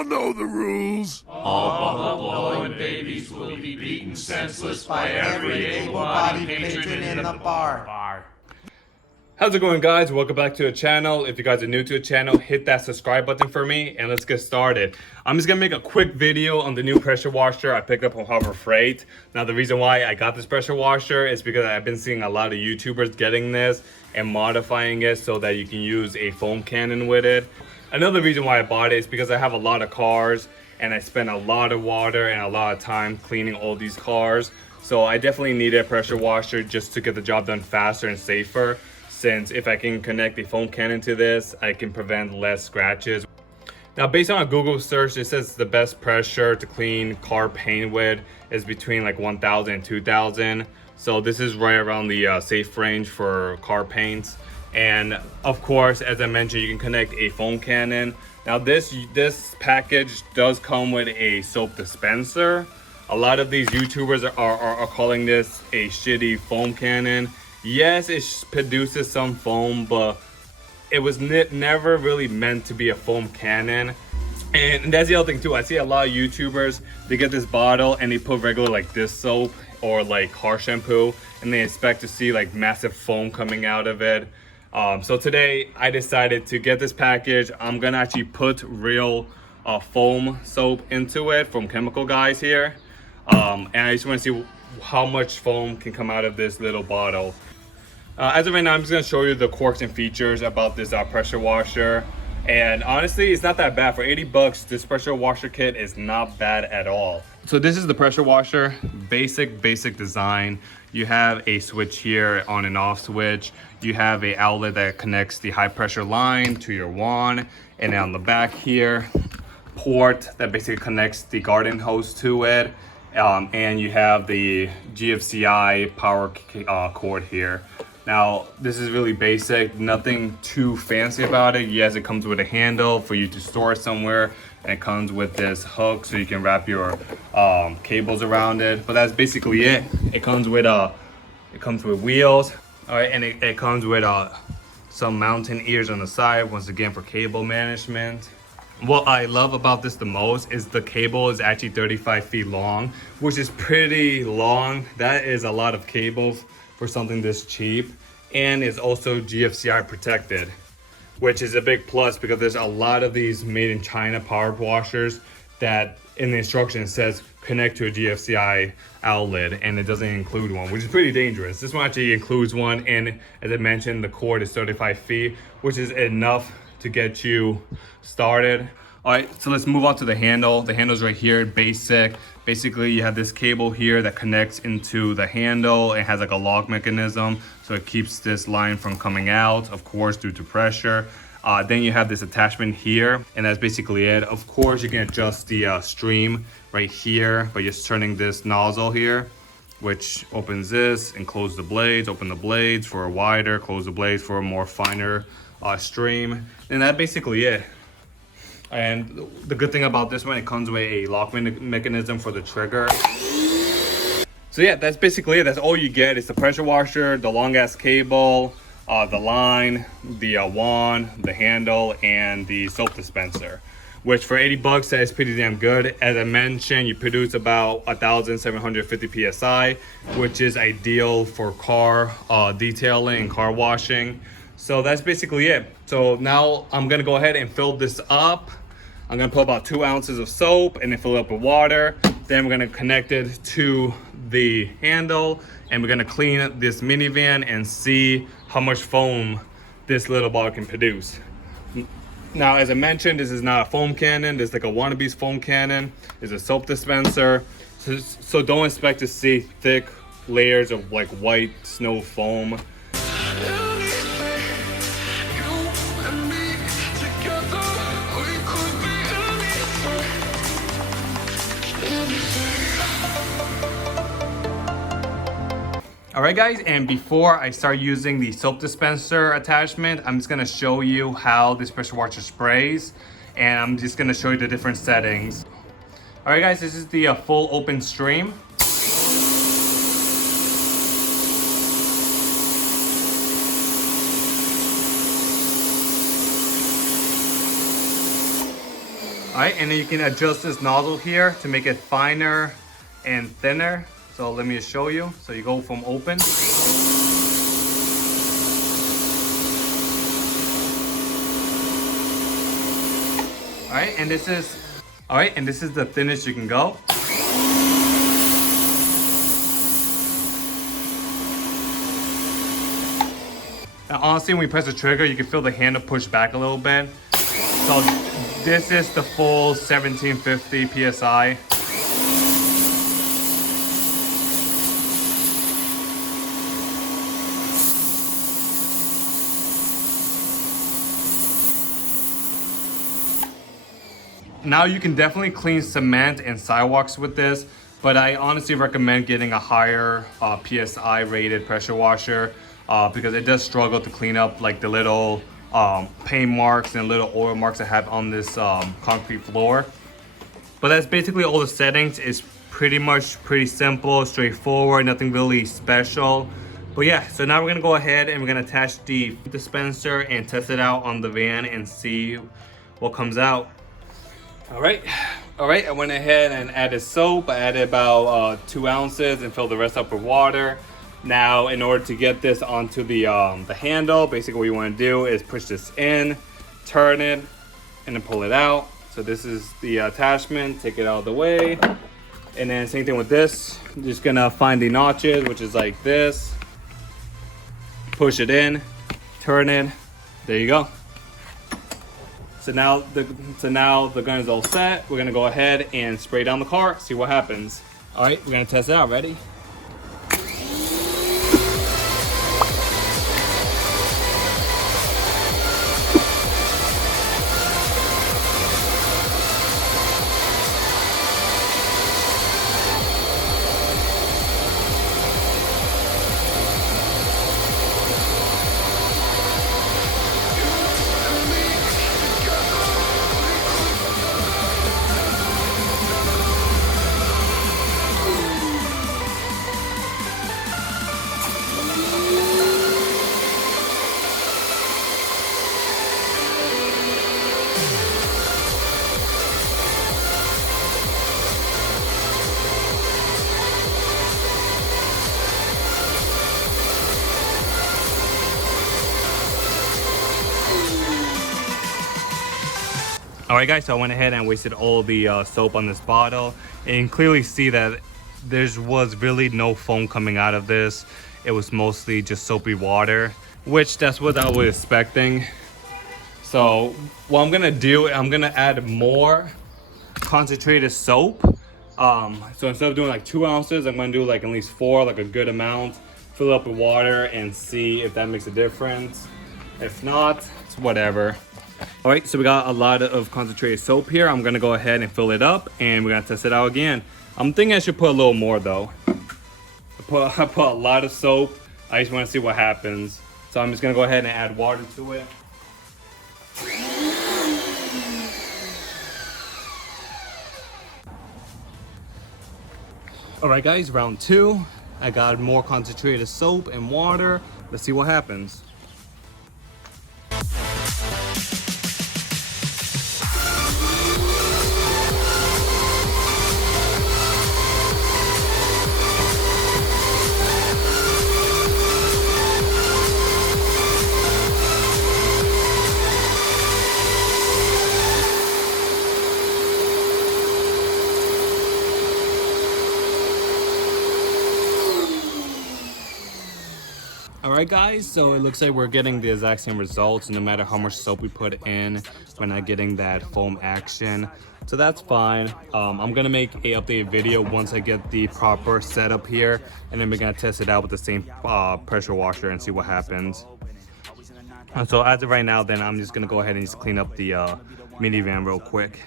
all know the rules. All buffalo-blowing babies will be beaten senseless by every able-bodied patron in the bar. How's it going, guys? Welcome back to the channel. If you guys are new to the channel, hit that subscribe button for me and let's get started. I'm just gonna make a quick video on the new pressure washer I picked up from Harbor Feight. Now, the reason why I got this pressure washer is because I've been seeing a lot of YouTubers getting this and modifying it so that you can use a foam cannon with it. Another reason why I bought it is because I have a lot of cars and I spend a lot of water and a lot of time cleaning all these cars. So I definitely need a pressure washer just to get the job done faster and safer. Since if I can connect the foam cannon to this, I can prevent less scratches. Now, based on a Google search, it says the best pressure to clean car paint with is between like 1,000 and 2,000. So this is right around the safe range for car paints. And of course, as I mentioned, you can connect a foam cannon. Now this package does come with a soap dispenser. A lot of these YouTubers are calling this a shitty foam cannon. Yes, it produces some foam, but it was never really meant to be a foam cannon. And that's the other thing too. I see a lot of YouTubers, they get this bottle and they put regular like dish soap or like car shampoo, and they expect to see like massive foam coming out of it. So today I decided to get this package. I'm gonna actually put real foam soap into it from Chemical Guys here. And I just want to see how much foam can come out of this little bottle. As of right now, I'm just going to show you the quirks and features about this pressure washer. And honestly, it's not that bad. For 80 bucks, this pressure washer kit is not bad at all. So this is the pressure washer. Basic design. You have a switch here, on and off switch. You have a outlet that connects the high pressure line to your wand. And on the back here, port that basically connects the garden hose to it. And you have the GFCI power cord here. Now, this is really basic, nothing too fancy about it. Yes, it comes with a handle for you to store it somewhere, and it comes with this hook so you can wrap your cables around it. But that's basically it. It comes with wheels, all right, and it comes with some mountain ears on the side, once again for cable management. What I love about this the most is the cable is actually 35 feet long, which is pretty long. That is a lot of cable for something this cheap, and it's also GFCI protected, which is a big plus because there's a lot of these made in China power washers that in the instructions says connect to a GFCI outlet, and it doesn't include one, which is pretty dangerous. This one actually includes one, and as I mentioned, the cord is 35 feet, which is enough to get you started. All right, so let's move on to the handle. The handle's right here, basic. Basically, you have this cable here that connects into the handle. It has like a lock mechanism, so it keeps this line from coming out, of course, due to pressure. Then you have this attachment here, and that's basically it. Of course, you can adjust the stream right here by just turning this nozzle here, which opens this and closes the blades, open the blades for a wider, close the blades for a more finer stream. And that's basically it. And the good thing about this one, it comes with a lock mechanism for the trigger. So yeah, that's basically it. That's all you get. It's the pressure washer, the long ass cable, the line, the wand, the handle, and the soap dispenser, which for 80 bucks, that is pretty damn good. As I mentioned, you produce about 1,750 PSI, which is ideal for car detailing and car washing. So that's basically it. So now I'm gonna go ahead and fill this up. I'm gonna put about 2 ounces of soap and then fill it up with water. Then we're gonna connect it to the handle, and we're gonna clean this minivan and see how much foam this little bottle can produce. Now, as I mentioned, this is not a foam cannon. This is like a wannabe foam cannon. It's a soap dispenser. So don't expect to see thick layers of like white snow foam. All right, guys, and before I start using the soap dispenser attachment, I'm just gonna show you how this pressure washer sprays, and I'm just gonna show you the different settings. All right, guys, this is the full open stream. Alright, and then you can adjust this nozzle here to make it finer and thinner. So let me just show you. So you go from open. Alright, and this is the thinnest you can go. Now honestly, when you press the trigger, you can feel the handle push back a little bit. So this is the full 1750 PSI. Now you can definitely clean cement and sidewalks with this, but I honestly recommend getting a higher PSI rated pressure washer because it does struggle to clean up like the little paint marks and little oil marks I have on this concrete floor. But that's basically all the settings. It's pretty simple, straightforward, nothing really special. But yeah, so now we're gonna go ahead and we're gonna attach the dispenser and test it out on the van and see what comes out. All right, I went ahead and added soap. I added about 2 ounces and filled the rest up with water. Now, in order to get this onto the handle, basically what you want to do is push this in, turn it, and then pull it out. So this is the attachment, take it out of the way. And then same thing with this. I'm just gonna find the notches, which is like this. Push it in, turn it, there you go. So now the gun is all set. We're gonna go ahead and spray down the car, see what happens. All right, we're gonna test it out, ready? Alright guys, so I went ahead and wasted all the soap on this bottle, and you can clearly see that there was really no foam coming out of this. It was mostly just soapy water, which that's what I was expecting. So what I'm gonna do, I'm gonna add more concentrated soap. So instead of doing like 2 ounces, I'm gonna do like at least 4, like a good amount. Fill it up with water and see if that makes a difference. If not, it's whatever. All right, so we got a lot of concentrated soap here. I'm gonna go ahead and fill it up and we're gonna test it out again. I'm thinking I should put a little more though. I put a lot of soap. I just wanna see what happens. So I'm just gonna go ahead and add water to it. All right guys, round 2. I got more concentrated soap and water. Let's see what happens. Alright guys, so it looks like we're getting the exact same results. No matter how much soap we put in, we're not getting that foam action. So that's fine. I'm gonna make a updated video once I get the proper setup here, and then we're gonna test it out with the same pressure washer and see what happens. And so as of right now, then I'm just gonna go ahead and just clean up the minivan real quick.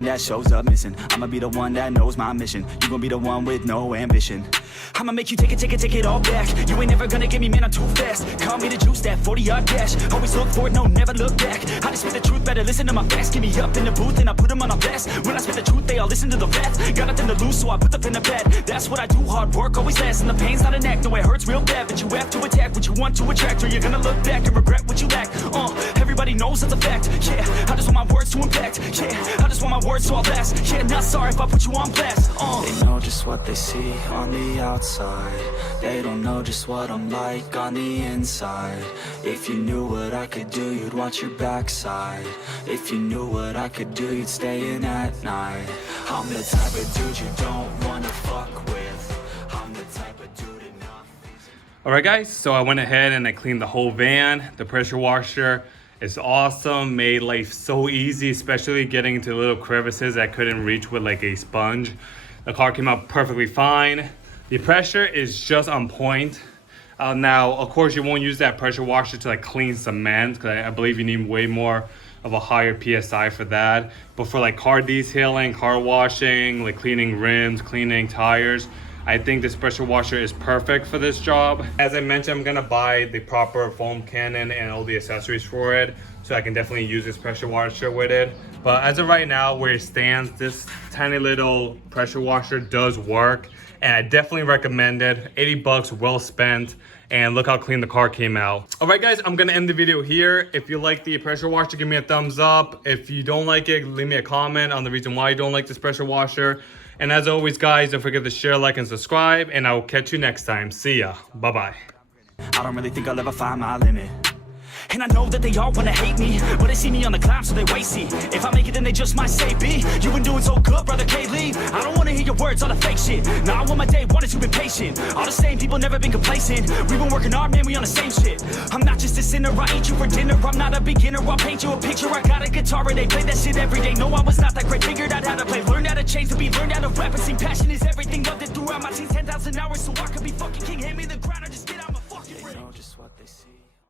That shows up missing. I'ma be the one that knows my mission. You gon' be the one with no ambition. I'ma make you take it all back. You ain't never gonna get me, man, I'm too fast. Call me the juice, that 40-yard dash. Always look forward, no, never look back. I just spit the truth, better listen to my facts. Get me up in the booth and I put them on a blast. When I spit the truth, they all listen to the facts. Got nothing to lose, so I put the pen to bed. That's what I do, hard work always lasts. And the pain's not an act, no, it hurts real bad. But you have to attack what you want to attract, or you're gonna look back and regret what you lack. Everybody everybody knows that's a fact. Yeah, I just want my words to impact. Yeah, I just want my words to all last. Yeah, not sorry if I put you on blast. They know just what they see on the outside. They don't know just what I'm like on the inside. If you knew what I could do, you'd watch your backside. If you knew what I could do, you'd stay in at night. I'm the type of dude you don't wanna fuck with. I'm the type of dude enough. Alright guys, so I went ahead and I cleaned the whole van. The pressure washer is awesome, made life so easy, especially getting into little crevices I couldn't reach with like a sponge. The car came out perfectly fine. The pressure is just on point. Now, of course, you won't use that pressure washer to like clean cement, because I believe you need way more of a higher PSI for that. But for like car detailing, car washing, like cleaning rims, cleaning tires, I think this pressure washer is perfect for this job. As I mentioned, I'm gonna buy the proper foam cannon and all the accessories for it, so I can definitely use this pressure washer with it. But as of right now, where it stands, this tiny little pressure washer does work, and I definitely recommend it. 80 bucks, well spent. And look how clean the car came out. All right, guys, I'm gonna end the video here. If you like the pressure washer, give me a thumbs up. If you don't like it, leave me a comment on the reason why you don't like this pressure washer. And as always, guys, don't forget to share, like, and subscribe. And I will catch you next time. See ya. Bye-bye. I don't really think I'll ever find my limit. And I know that they all wanna hate me, but they see me on the climb, so they wait, see. If I make it, then they just might say, B, you been doing so good, brother K-Lee. I don't wanna hear your words, all the fake shit. Nah, I want my day, wanted you been patient. All the same people, never been complacent. We been working hard, man, we on the same shit. I'm not just a sinner, I eat you for dinner. I'm not a beginner, I'll paint you a picture. I got a guitar and they play that shit every day. No, I was not that great, figured out how to play. Learned how to change the beat, learned how to rap and sing. Passion is everything, loved it throughout my teens. 10,000 hours, so I could be fucking king. Hand me the ground.